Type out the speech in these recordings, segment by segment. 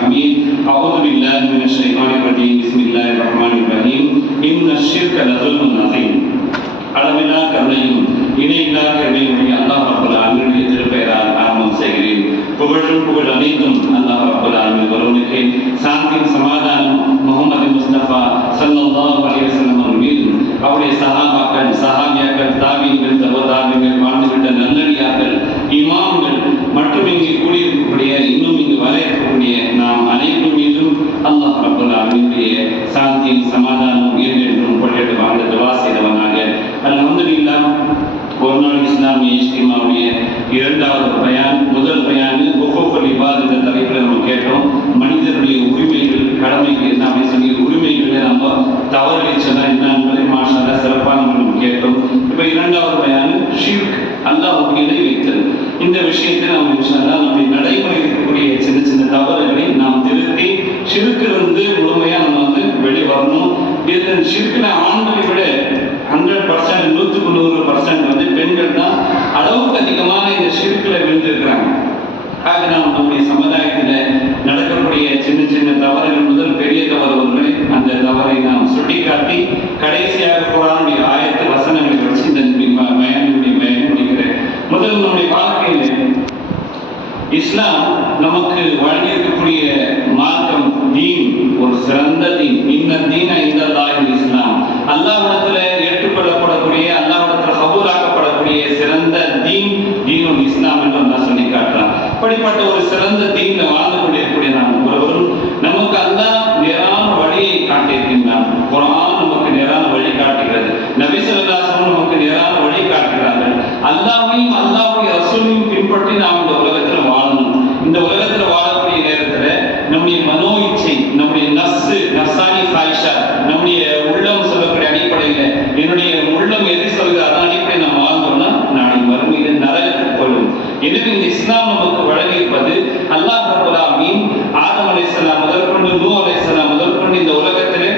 الحميد أعوذ بالله من الشيطان الرجيم بسم الله الرحمن الرحيم إن الشرك لظلم عظيم அளவில்லா கருணையும் இணையில்லா கருணையுடைய அல்லாஹ் ரப்பல் ஆலமீனுடைய திருப்பெயரால் ஆரம்பம் செய்கிறேன் புகழும் புகழ் அனைத்தும் அல்லாஹ் ரப்பல் ஆலமீன் ஒருவனுக்கு சாந்தியும் சமாதானம் முகமது முஸ்தபா ஸல்லல்லாஹு அலைஹி வஸல்லம் அவர்கள் மீதும் அவருடைய சஹாபாக்கள் சஹாபியாக்கள் தாபீன்கள் தபோதாபிகள் வாழ்ந்துவிட்ட நல்லடியார்கள் இமாம்கள் மற்றும் இங்கு அல்லாஹ் ரப்பல் ஆலமீனுடைய சாந்தியும் சமாதானம் என்றென்றும் கொள்ளட்டு வாழ்ந்த துவா செய்தவனாக. அல்ஹம்துலில்லாஹ் ஒரு நாள் இஸ்லாமிய இஸ்லிமாவுடைய இரண்டாவது பயான் முதல் பயான் குஃபுல் இபாத் என்ற தலைப்பில் நம்ம கேட்டோம். மனிதனுடைய உரிமைகள் கடமைகள் என்ன அப்படின்னு சொல்லி உரிமைகளை நம்ம தவறுகளை என்ன என்பதை மாஷால சிறப்பாக நம்ம கேட்டோம். இப்போ இரண்டாவது பயான் ஷிர்க் அல்லாஹ் இணை வைத்தல். இந்த விஷயத்தை நாம் இன்ஷால்லா நம்முடைய நடைமுறையில் இருக்கக்கூடிய சின்ன சின்ன தவறுகளை நாம் திரு சிறுக்கிலிருந்து முழுமையாக நம்ம வந்து வெளியே வரணும். இது ஷிர்க்கில் ஆண்களை விட ஹண்ட்ரட் பர்சன்ட் நூற்றுக்கு நூறு பர்சன்ட் வந்து பெண்கள் தான் அளவுக்கு அதிகமான இந்த சிறுக்கில் விழுந்திருக்கிறாங்க. ஆக நாம் நம்முடைய சமுதாயத்தில் நடக்கக்கூடிய சின்ன சின்ன தவறுகள் முதல் பெரிய தவறு ஒன்று அந்த தவறை நாம் சுட்டிக்காட்டி கடைசியாக குரானுடைய ஆயத்து வசனங்களை வச்சு இந்த மயனுடைய பயன் முடிக்கிறேன். முதல் நம்முடைய வாழ்க்கையில் இஸ்லாம் நமக்கு வழங்கிய ஒரு சிறந்த தீன் இன்ன தீன இந்த இஸ்லாம் அல்லாவிடத்துல ஏற்றுக்கொள்ளப்படக்கூடிய அல்லாவிடத்துல கபூலாக்கப்படக்கூடிய சிறந்த தீன் தீனுல் இஸ்லாம் என்று நான் சொல்லி காட்டுறான் அப்படிப்பட்ட ஒரு சிறந்த தீன்ல வாழ்ந்து கொண்டிருக்கக்கூடிய நாம் ஒவ்வொருவரும் நமக்கு அல்லாஹ் நேரான வழியை காட்டியிருக்கின்றான் குரான் நமக்கு நேரான வழி காட்டுகிறது நபிசல்லாசம் நமக்கு நேரான வழி காட்டுகிறார்கள் அல்லாவையும் அல்லாவுடைய ரசூலையும் பின்பற்றி நாம் இந்த உலகத்துல வாழணும் இந்த உலகத்துல வாழக்கூடிய நேரத்துல நம்முடைய மனோ இச்சை நம்முடைய நஸ்ஸு நஸ்ஸானி சாயிஷா நம்முடைய உள்ளம் சொல்லக்கூடிய அடிப்படையில என்னுடைய உள்ளம் எது சொல்கிறது அதன் அடிப்படையில் நாம் வாழ்ந்தோம்னா நாளை மறுமையில் நரகத்துக்கு கொள்ளும் எனவே இந்த இஸ்லாம் நமக்கு வழங்கியிருப்பது அல்லாஹ் ரப்பல் ஆலமீன் ஆதம் அலைஹிஸ்ஸலாம் முதல் கொண்டு நூ அலைஹிஸ்ஸலாம் முதல் கொண்டு இந்த உலகத்திலே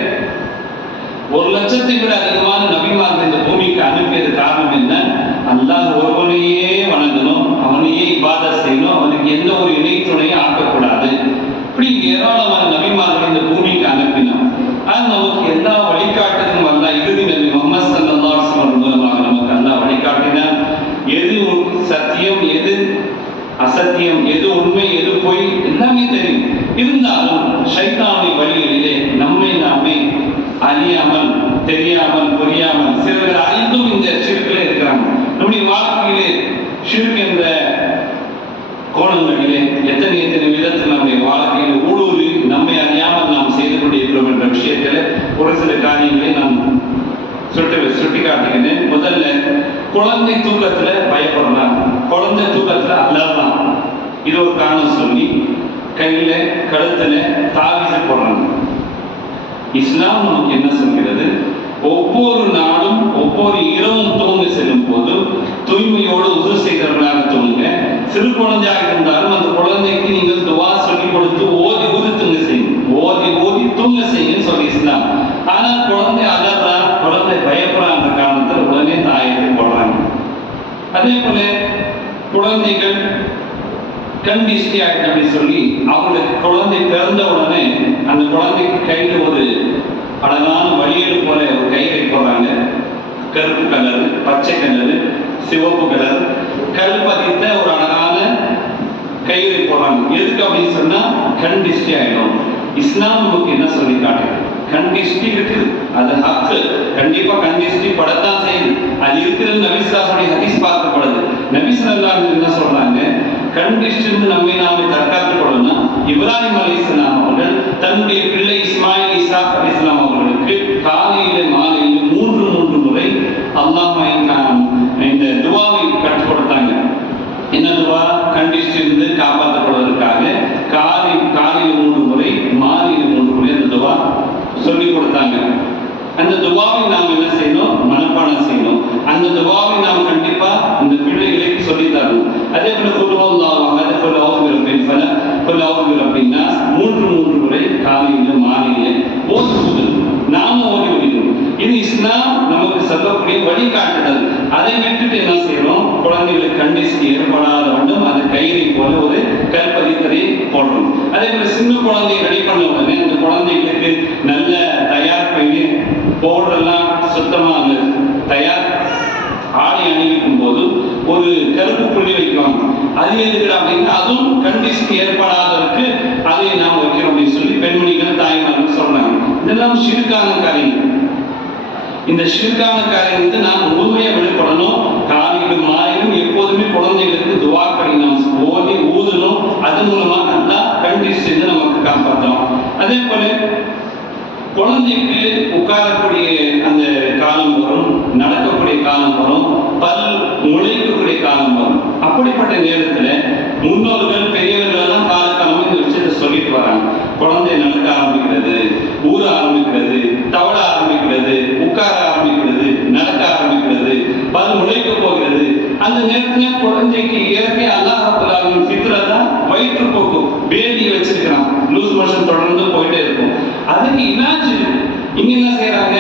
ஒரு லட்சத்தை விட அதிகமான நபிமார்கள் இந்த பூமிக்கு அனுப்பியது காரணம் என்ன? அல்லாஹ் ஒருவனையே வணங்கணும் அவனையே இபாத செய்யணும் அவனுக்கு எந்த ஒரு இணைத்துணையும் ஆக்கக்கூடாது இப்படி ஏராளமான நபிமார்கள் இந்த பூமிக்கு அனுப்பினான் அது நமக்கு எல்லா வழிகாட்டுதலும் அல்ல இறுதி நபி முகமது சல்லல்லாஹு அலைஹி வஸல்லம் மூலமாக நமக்கு அல்லாஹ் வழிகாட்டினான் எது சத்தியம் எது அசத்தியம் எது உண்மை எது பொய் எல்லாமே தெரியும் இருந்தாலும் சைத்தானுடைய வழிகளிலே நம்மை நாமே அறியாமல் தெரியாமல் புரியாமல் சிலர் அறிந்தும் இந்த சிறுக்கில் இருக்கிறாங்க நம்முடைய வாழ்க்கையிலே சிறுக்கு என்ற கோணங்களிலே எத்தனை எத்தனை விதத்தில் நம்முடைய வாழ்க்கையில் ஊடுருவி நம்மை அறியாமல் நாம் செய்து கொண்டிருக்கிறோம் என்ற விஷயத்தில் ஒரு சில காரியங்களை நாம் சுட்டி சுட்டி காட்டுகிறேன் முதல்ல குழந்தை தூக்கத்துல பயப்படலாம். குழந்தை தூக்கத்துல அலறலாம் இது ஒரு காரணம் சொல்லி கையில கழுத்துல தாவிச போடுறாங்க. இஸ்லாம் நமக்கு என்ன சொல்கிறது? ஒவ்வொரு நாளும் ஒவ்வொரு இரவும் தூங்க செல்லும் போது தூய்மையோடு உதவி செய்தவர்களாக தூங்குங்க சிறு குழந்தையாக இருந்தாலும் அந்த குழந்தைக்கு நீங்கள் துவா சொல்லி கொடுத்து ஓதி ஊதி தூங்க செய்யுங்க ஓதி ஓதி தூங்க செய்யுங்கன்னு சொல்லி இஸ்லாம். ஆனா குழந்தை அலறா குழந்தை பயப்படுறாங்க காரணத்தில் உடனே தாயத்தை போடுறாங்க அதே போல குழந்தைகள் கண் திஷ்டி ஆகிட்டு அப்படின்னு சொல்லி அவங்களுக்கு குழந்தை பிறந்த உடனே அந்த குழந்தைக்கு கையில் ஒரு அழகான வழியல் போல ஒரு கயிறை போடுறாங்க. கருப்பு கலர் பச்சை கலர் சிவப்பு கலர். கல் பதித்த ஒரு அழகான கயிறை போடுறாங்க. எதுக்கு அப்படின்னு சொன்னா கண் திஷ்டி ஆகிடும் இஸ்லாம் நமக்கு என்ன சொல்லி காட்டுது? கண் திஷ்டி இருக்குது அது ஹக்கு. கண்டிப்பா கண் திஷ்டி படத்தான் செய்யுது அது இருக்கிறது நபிசாசனுடைய ஹதீஸ் பார்க்கப்படுது. நபிஸ்லாம் என்ன சொல்றாங்க? கண் நம்மை நாம தற்காத்துக் கொள்ளணும் இப்ராஹிம் அலி இஸ்லாம் அவர்கள் தன்னுடைய பிள்ளை இஸ்மாயில் இசாக் அலி இஸ்லாம் அவர்கள் காலையில மாலையில மூன்று மூன்று முறை அல்லாஹ் இந்த துவாவை கற்றுக் கொடுத்தாங்க என்ன துவா கண்டிஷனிலிருந்து காப்பாற்றப்படுவதற்காக காலை காலையில் மூன்று முறை மாலையில் மூன்று முறை அந்த துவா சொல்லி கொடுத்தாங்க அந்த துவாவை நாம் என்ன செய்யணும் மனப்பாடம் செய்யணும் அந்த துவாவை நாம் கண்டிப்பா இந்த பிள்ளைகளுக்கு சொல்லி தரணும் அதே போல குடும்பம் அதே போல அவுபிரப்பின் பல போல அவுபிரப்பின்னா மூன்று மூன்று முறை காலையில மாலையில ஓதுவது நாம ஓடி விடுகிறோம் இது இஸ்லாம் நமக்கு சொல்லக்கூடிய வழிகாட்டுதல் அதை விட்டுட்டு என்ன செய்யணும் குழந்தைகளுக்கு கண்டிஷன் ஏற்படாத வேண்டும் அது கயிறை போல ஒரு கற்பதித்தரை போடணும் அதே போல சின்ன குழந்தையை ரெடி பண்ண உடனே அந்த குழந்தைகளுக்கு நல்ல தயார் பண்ணி பவுடர்லாம் சுத்தமா அந்த தயார் ஆடை அணிவிக்கும் போது ஒரு கருப்பு புள்ளி வைக்குவாங்க. அது எதுக்குடா அப்படின்னா அதுவும் கண்டிஷன் ஏற்படாததற்கு அதை நாம் வைக்கிறோம் அப்படின்னு சொல்லி பெண்மணிகள் தாய்மார்கள் சொல்றாங்க. இதெல்லாம் சிறுக்கான காரியங்கள் இந்த ஷிர்கான காரியம் வந்து நாம் முழுமையா வெளிப்படணும் காலையிலும் மாலையிலும் எப்போதுமே குழந்தைகளுக்கு துவாக்களை நாம் ஓதி ஊதணும். அது மூலமா நல்லா கண்டிஸ் செய்து நமக்கு காப்பாற்றணும் அதே போல குழந்தைக்கு உட்காரக்கூடிய அந்த காலம் வரும் லூஸ் தொடர்ந்து போயிட்டே இருக்கும். அதுக்கு இமேஜின் இங்க என்ன செய்யறாங்க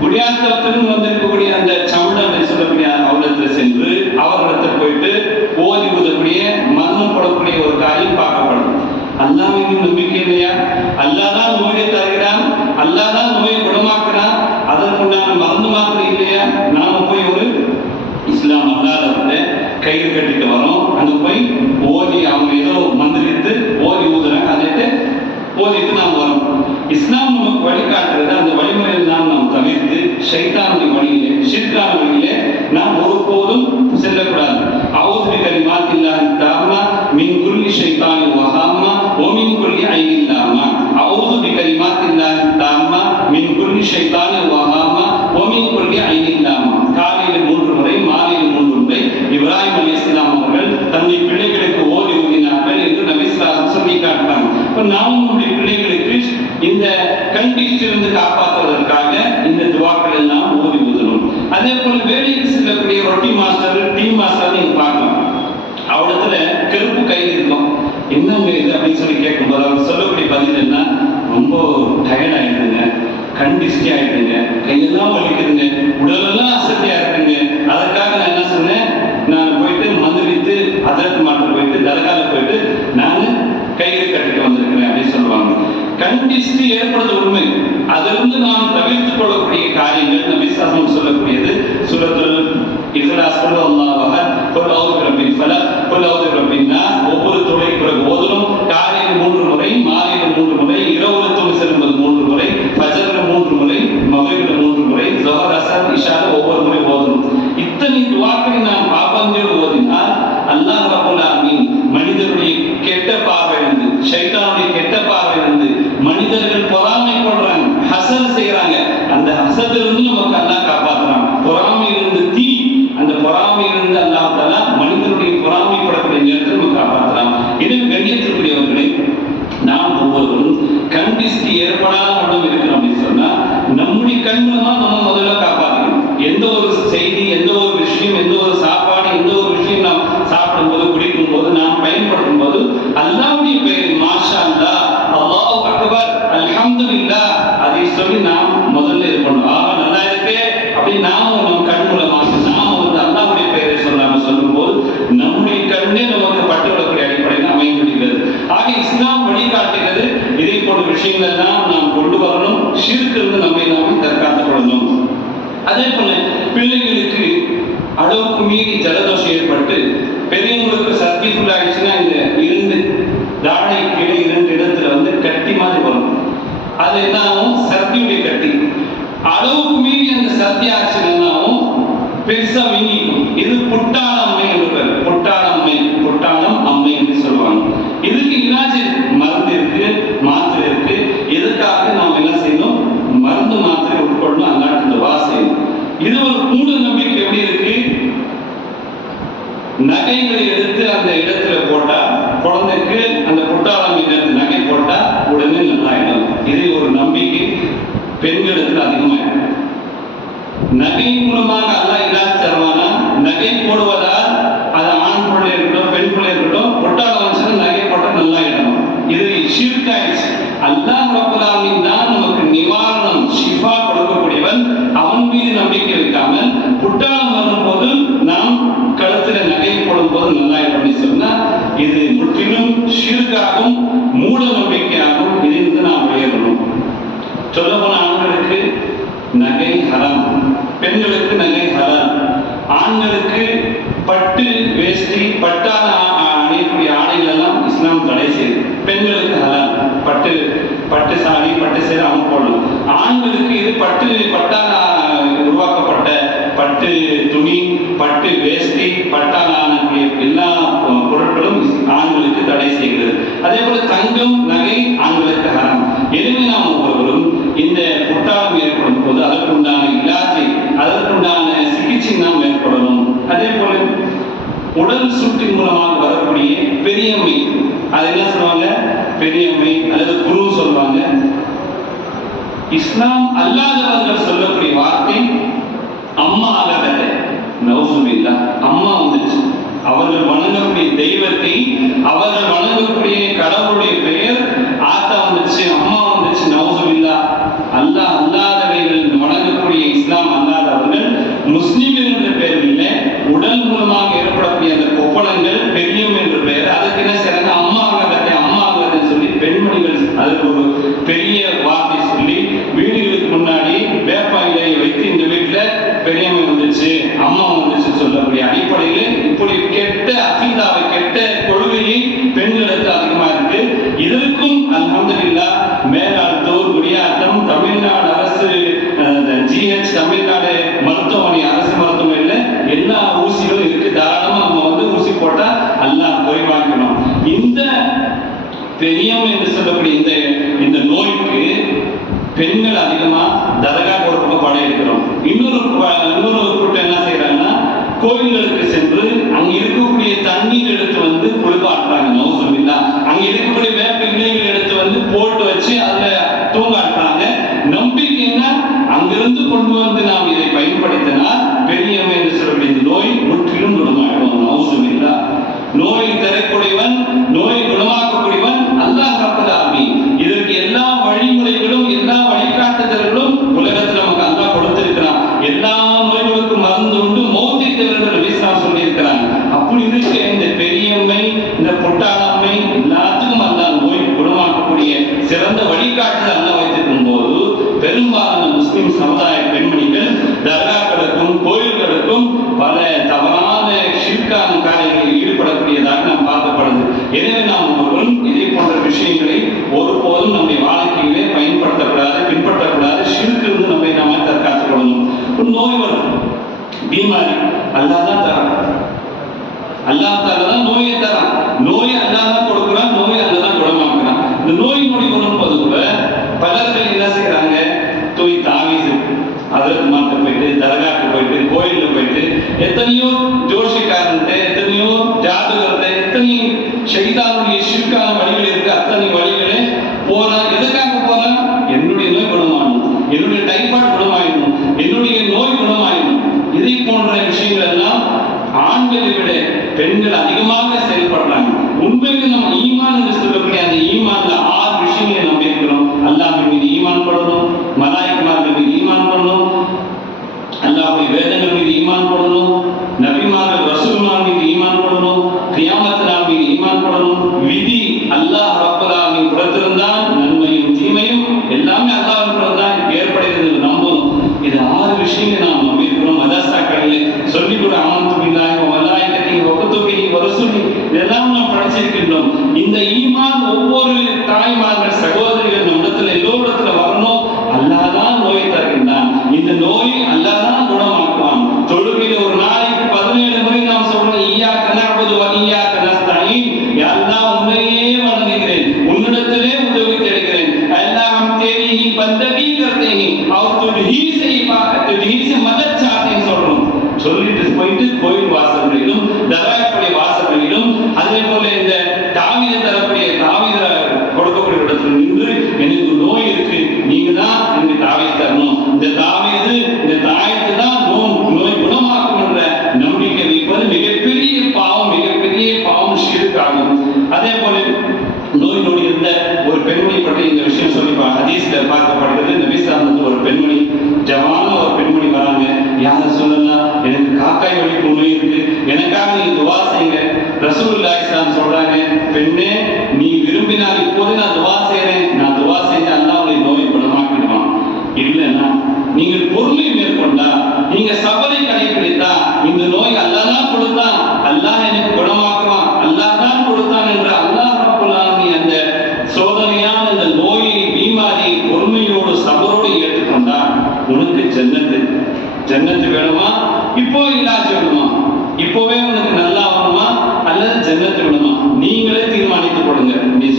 குடியாத்தத்திலிருந்து வந்திருக்கக்கூடிய அந்த சவுடன் சொல்லக்கூடிய அவரிடத்துல சென்று அவரிடத்துல போயிட்டு ஓதி ஊதக்கூடிய மரணம் போடக்கூடிய ஒரு காரியம் பார்க்கப்படும். அல்லாஹ் நம்பிக்கை இல்லையா? அல்லாதான் நோயை தருகிறான் அல்லாதான் நோயை குணமாக்குறான். அதற்குண்டான மருந்து மாத்திரை இல்லையா? நாம போய் ஒரு இஸ்லாம் அல்லாதவர்கிட்ட கயிறு கட்டிட்டு வரோம். அங்க போய் ஓதி அவங்க ஏதோ மந்திரித்து ஓதி ஊத ஓதிட்டு நாம் வரோம். இஸ்லாம் நமக்கு வழிகாட்டுறது அந்த வழிமுறையில் நாம் நாம் தவிர்த்து ஷைத்தானுடைய வழியிலே ஷிர்கான வழியிலே நாம் ஒருபோதும் செல்லக்கூடாது. அவுது பி கலிமாத்தில்லாஹி தாம்மா மின் குல்லி ஷைத்தானி வஹாம்மா வ மின் ஐ இல்லாமா? அவுது பி கலிமாத்தில்லாஹி தாம்மா மின் குல்லி ஷைத்தானி வஹாம்மா வ மின் குல்லி ஐனில்லாமா காலையில் மூன்று முறை மாலையில் மூன்று முறை இப்ராஹிம் அலைஹிஸ்ஸலாம் அவர்கள் தன்னுடைய பிள்ளைகளுக்கு ஓதி ஊதினார்கள் என்று நபி ஸல்லல்லாஹு சொல்லி காட்டுறாங்க இப்ப நாம் நம்முடைய பிள்ளைகளுக்கு இந்த கண்டிஷனிலிருந்து காப்பாற்றுவதற்காக இந்த துவாக்கள் எல்லாம் ஓதி ஊதணும் அதே வேலைக்கு செல்லக்கூடிய ரொட்டி மாஸ்டர் டீ மாஸ்டர் நீங்க பார்க்கலாம் அவடத்துல கருப்பு கை இருக்கும். என்ன இது அப்படின்னு சொல்லி கேட்கும்போது அவர் சொல்லக்கூடிய பதில் என்ன? ரொம்ப டயர்ட் ஆயிடுதுங்க. கண் டிஸ்டி ஆயிடுதுங்க. கையெல்லாம் வலிக்குதுங்க. உடலெல்லாம் அசதியா இருக்குங்க. அதற்காக நான் என்ன சொன்னேன்? நான் போயிட்டு மந்திரித்து அதற்கு மாட்டு போயிட்டு தலகால போயிட்டு நான் கையில் கட்டிட்டு வந்திருக்கிறேன் அப்படின்னு சொல்லுவாங்க. கண் டிஸ்டி ஏற்படுறது உண்மை. Surah Al-Izra Asfar Allah அளவுக்கு மீறி ஜலதோஷம் ஏற்பட்டு பெரியவங்களுக்கு சர்தி ஃபுல் ஆயிடுச்சுன்னா இந்த இரண்டு தாடை கீழே இரண்டு இடத்துல வந்து கட்டி மாதிரி வரும். அது என்ன ஆகும் சர்தியுடைய கட்டி. அளவுக்கு மீறி அந்த சர்தி ஆச்சுன்னா என்ன ஆகும் பெருசா வீங்கிக்கும். இது புட்டா பட்டு சாணி பட்டு சேர் அவங்க போடணும். ஆண்களுக்கு இது பட்டு பட்டால் உருவாக்கப்பட்ட பட்டு துணி பட்டு வேஷ்டி பட்டாலான எல்லா பொருட்களும் ஆண்களுக்கு தடை செய்கிறது. அதே போல தங்கம் நகை ஆண்களுக்கு ஹரம். எனவே நாம் ஒவ்வொருவரும் இந்த புட்டால் மேற்கொள்ளும் போது அதற்குண்டான இலாஜை அதற்குண்டான சிகிச்சை நாம் மேற்கொள்ளணும். அதே போல உடல் சுற்றின் மூலமாக வரக்கூடிய பெரியமை அது என்ன சொல்லுவாங்க? பெரியவரை அல்லது குரு சொல்லுவாங்க. இஸ்லாம் அல்லாதவர்கள் சொல்லக்கூடிய வார்த்தை அம்மா ஆகாத நவசுமில்லா அம்மா வந்துச்சு. அவர்கள் வணங்கக்கூடிய தெய்வத்தை அவர்கள் வணங்கக்கூடிய கடவுளுடைய பெயர் ஆத்தா வந்துச்சு அம்மா வந்துச்சு நவசுமில்லா அல்லாஹ் அம்மா வந்து சொல்லக்கூடிய அடிப்படையில் இப்படி கெட்ட அகிந்தாவை கெட்ட கொள்கையை பெண்களுக்கு அதிகமா இருக்கு. இதற்கும் அலமதுல்லா மேலாத்தூர் குடியாத்தம் தமிழ்நாடு அரசு ஜிஹெச் தமிழ்நாடு மருத்துவமனை அரசு மருத்துவமனையில் எல்லா ஊசிகளும் இருக்கு. தாராளமாக நம்ம வந்து ஊசி போட்டால் எல்லாம் குறைவாக்கணும் இந்த பெரியம் என்று சொல்லக்கூடிய இந்த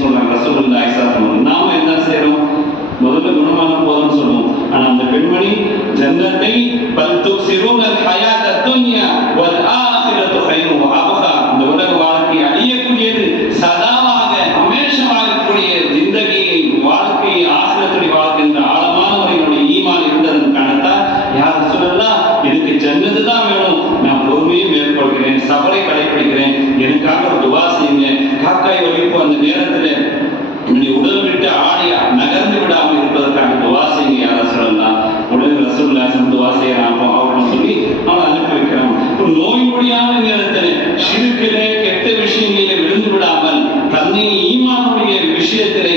சொல்றாங்க ரசூலுல்லா இஸ்லாத்து நாம என்ன செய்யறோம் முதல்ல குணமாகும் போதும்னு சொல்லுவோம். ஆனா அந்த பெண்மணி ஜன்னத்தை பல்து சிறுவர் ஹயா விஷயத்திலே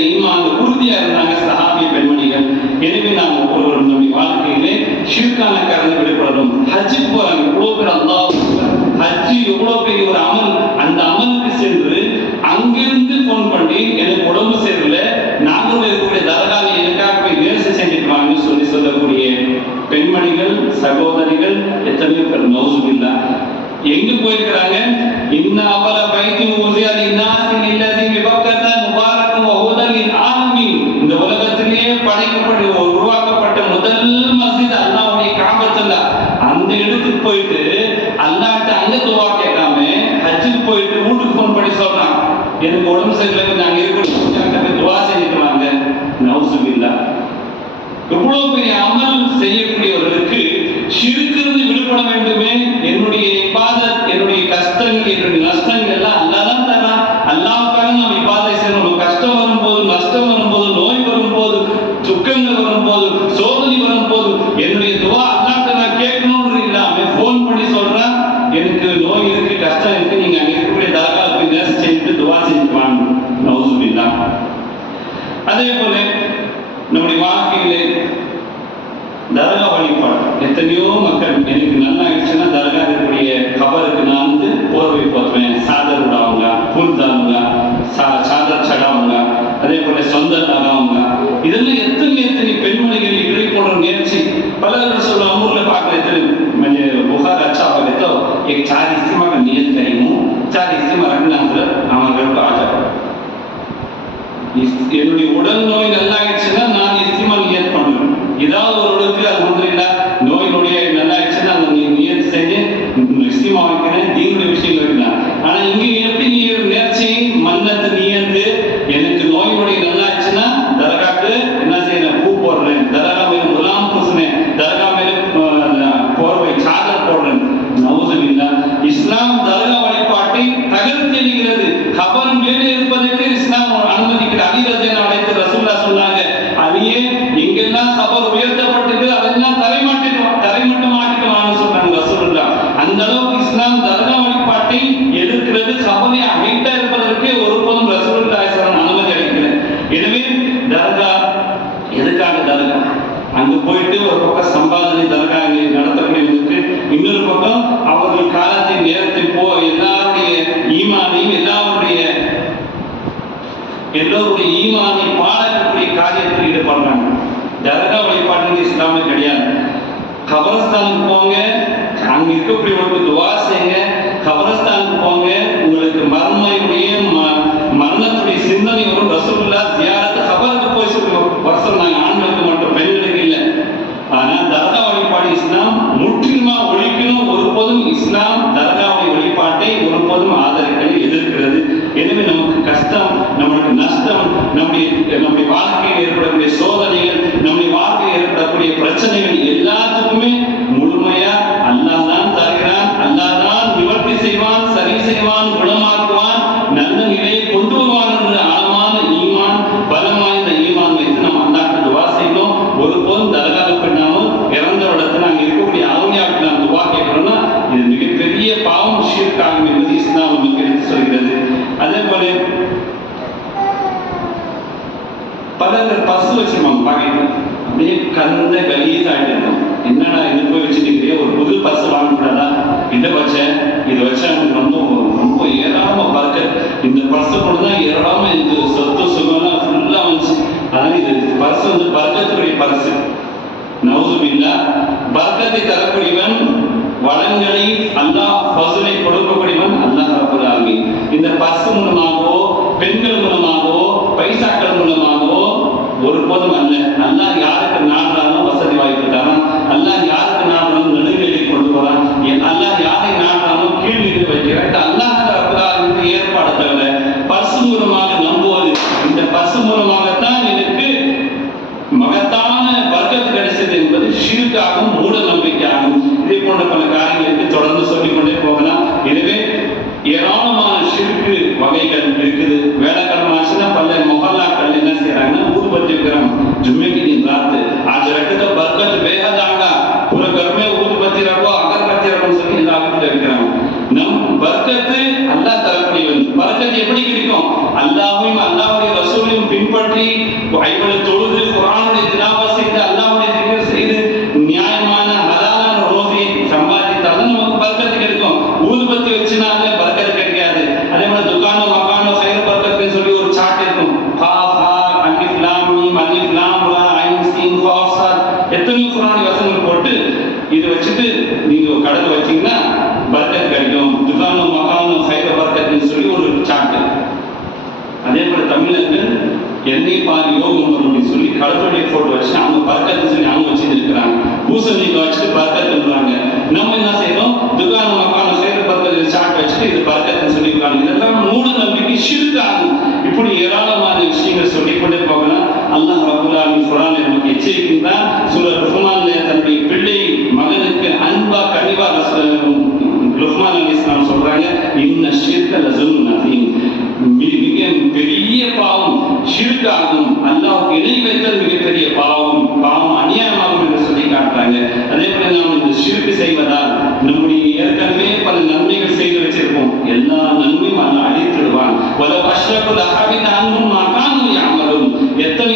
எவ்வளவு பெரிய அமல் செய்யக்கூடியவர்களுக்கு சிறுக்கிறது விடுபட வேண்டும் એક ચાર સ્થિતિમાં નિયત કરીને ચાર સ્થિતિમાં ரெண்டு நாட்கள் அவங்களுக்கு ஆஜர் என்னுடைய உடல் நோய் நல்லா இல்லா பர்க்கத்தை தரக்கூடியவன் வளங்களை அல்லாஹ் பசுனை கொடுக்கக்கூடியவன் அல்லாஹ் ரபுல் ஆமி இந்த பசு மூலமாகவோ பெண்கள் மூலமாகவோ பைசாக்கள் மூலமாகவோ ஒரு ஒருபோதும் அல்ல. அல்லாஹ் யாருக்கு நாடுறாங்க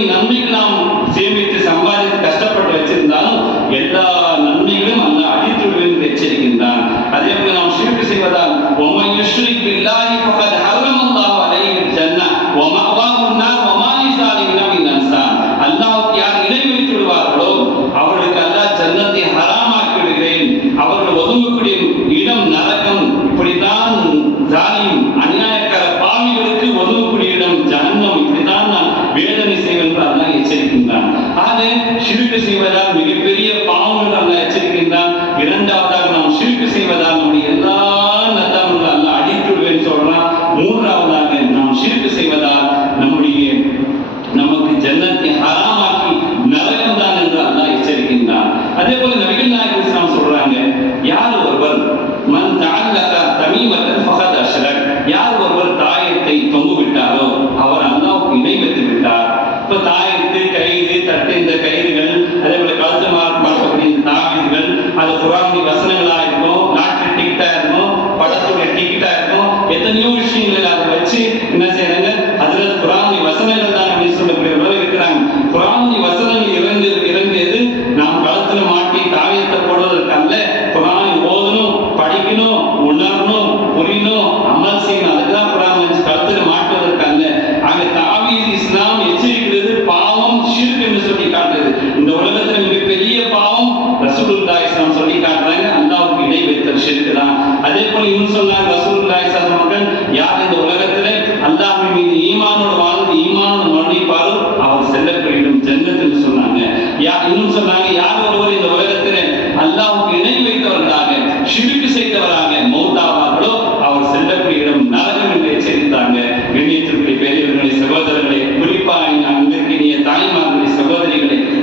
நம்பிக்கலாம்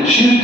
She